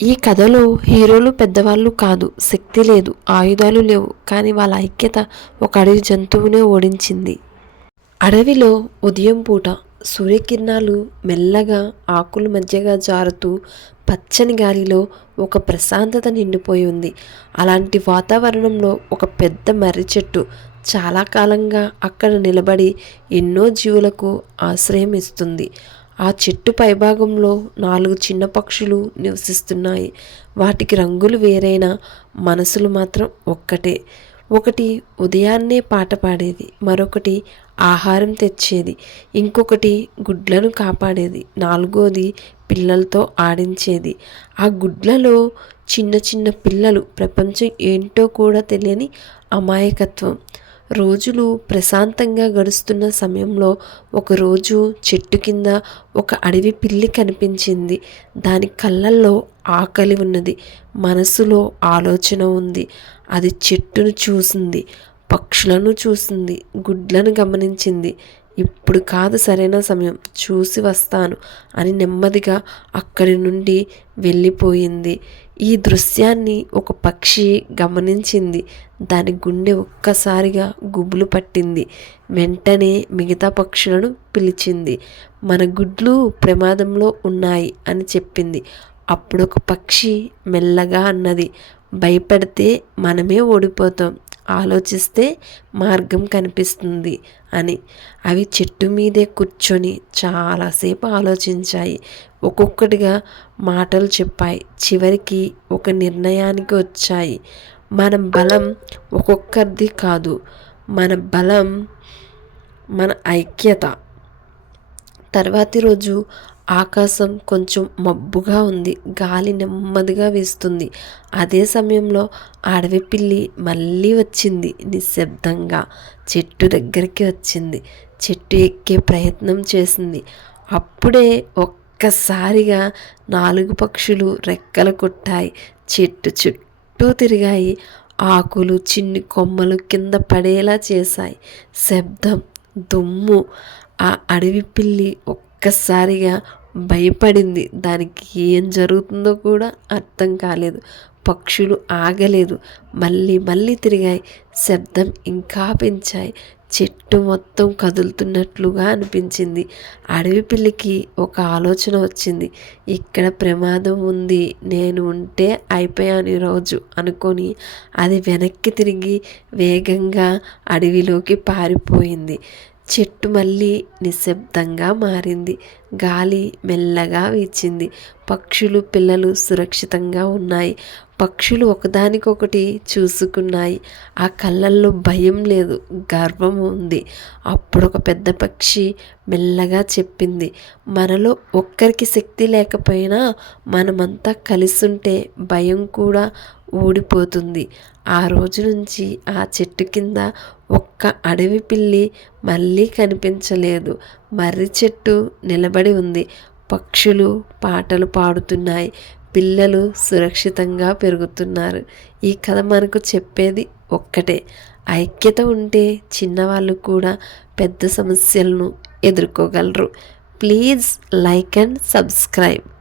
ఈ కథలో హీరోలు పెద్దవాళ్ళు కాదు శక్తి లేదు ఆయుధాలు లేవు కానీ వాళ్ళ ఐక్యత ఒక అడవి జంతువునే ఓడించింది. అడవిలో ఉదయం పూట సూర్యకిరణాలు మెల్లగా ఆకుల మధ్యగా జారుతూ పచ్చని గాలిలో ఒక ప్రశాంతత నిండిపోయి ఉంది. అలాంటి వాతావరణంలో ఒక పెద్ద మర్రి చెట్టు చాలా కాలంగా అక్కడ నిలబడి ఎన్నో జీవులకు ఆశ్రయం ఇస్తుంది. ఆ చెట్టు పైభాగంలో నాలుగు చిన్న పక్షులు నివసిస్తున్నాయి. వాటికి రంగులు వేరైన మనసులు మాత్రం ఒక్కటే. ఒకటి ఉదయాన్నే పాట పాడేది మరొకటి ఆహారం తెచ్చేది ఇంకొకటి గుడ్లను కాపాడేది నాలుగోది పిల్లలతో ఆడించేది. ఆ గుడ్లలో చిన్న చిన్న పిల్లలు ప్రపంచం ఏంటో కూడా తెలియని అమాయకత్వం. రోజులు ప్రశాంతంగా గడుస్తున్న సమయంలో ఒకరోజు చెట్టు కింద ఒక అడవి పిల్లి కనిపించింది. దాని కళ్ళల్లో ఆకలి ఉన్నది. మనసులో ఆలోచన ఉంది. అది చెట్టును చూసింది. పక్షులను చూసింది. గుడ్లను గమనించింది. ఇప్పుడు కాదు సరైన సమయం. చూసి వస్తాను అని నెమ్మదిగా అక్కడి నుండి వెళ్ళిపోయింది. ఈ దృశ్యాన్ని ఒక పక్షి గమనించింది. దాని గుండె ఒక్కసారిగా గుబులు పట్టింది. వెంటనే మిగతా పక్షులను పిలిచింది. మన గుడ్లు ప్రమాదంలో ఉన్నాయి అని చెప్పింది. అప్పుడు ఒక పక్షి మెల్లగా అన్నది. భయపడితే మనమే ఓడిపోతాం. ఆలోచిస్తే మార్గం కనిపిస్తుంది అని. అవి చెట్టు మీదే కూర్చొని చాలాసేపు ఆలోచించాయి. ఒక్కొక్కటిగా మాటలు చెప్పాయి. చివరికి ఒక నిర్ణయానికి వచ్చాయి. మన బలం ఒక్కొక్కరిది కాదు. మన బలం మన ఐక్యత. తర్వాతి రోజు ఆకాశం కొంచెం మబ్బుగా ఉంది. గాలి నెమ్మదిగా వీస్తుంది. అదే సమయంలో అడవి పిల్లి మళ్ళీ వచ్చింది. నిశ్శబ్దంగా చెట్టు దగ్గరికి వచ్చింది. చెట్టు ఎక్కే ప్రయత్నం చేసింది. అప్పుడే ఒక్కసారిగా నాలుగు పక్షులు రెక్కలు కొట్టాయి. చెట్టు చుట్టూ తిరిగాయి. ఆకులు చిన్ని కొమ్మలు కింద పడేలా చేశాయి. శబ్దం దుమ్ము ఆ అడవి పిల్లి ఒక్కసారిగా భయపడింది. దానికి ఏం జరుగుతుందో కూడా అర్థం కాలేదు. పక్షులు ఆగలేదు. మళ్ళీ మళ్ళీ తిరిగాయి. శబ్దం ఇంకా పెంచాయి. చెట్టు మొత్తం కదులుతున్నట్లుగా అనిపించింది. అడవి పిల్లికి ఒక ఆలోచన వచ్చింది. ఇక్కడ ప్రమాదం ఉంది. నేను ఉంటే అయిపోయాను ఈరోజు అనుకొని అది వెనక్కి తిరిగి వేగంగా అడవిలోకి పారిపోయింది. చెట్టు మళ్ళీ నిశ్శబ్దంగా మారింది. గాలి మెల్లగా వీచింది. పక్షులు పిల్లలు సురక్షితంగా ఉన్నాయి. పక్షులు ఒకదానికొకటి చూసుకున్నాయి. ఆ కళ్ళల్లో భయం లేదు గర్వం ఉంది. అప్పుడు ఒక పెద్ద పక్షి మెల్లగా చెప్పింది మనలో ఒక్కరికి శక్తి లేకపోయినా మనమంతా కలిసుంటే భయం కూడా ఊడిపోతుంది. ఆ రోజు నుంచి ఆ చెట్టు కింద ఒక్క అడవి పిల్లి మళ్ళీ కనిపించలేదు. మర్రి చెట్టు నిలబడి ఉంది. పక్షులు పాటలు పాడుతున్నాయి. పిల్లలు సురక్షితంగా పెరుగుతున్నారు. ఈ కథ మనకు చెప్పేది ఒక్కటే. ఐక్యత ఉంటే చిన్నవాళ్ళు కూడా పెద్ద సమస్యలను ఎదుర్కోగలరు. Please like and subscribe.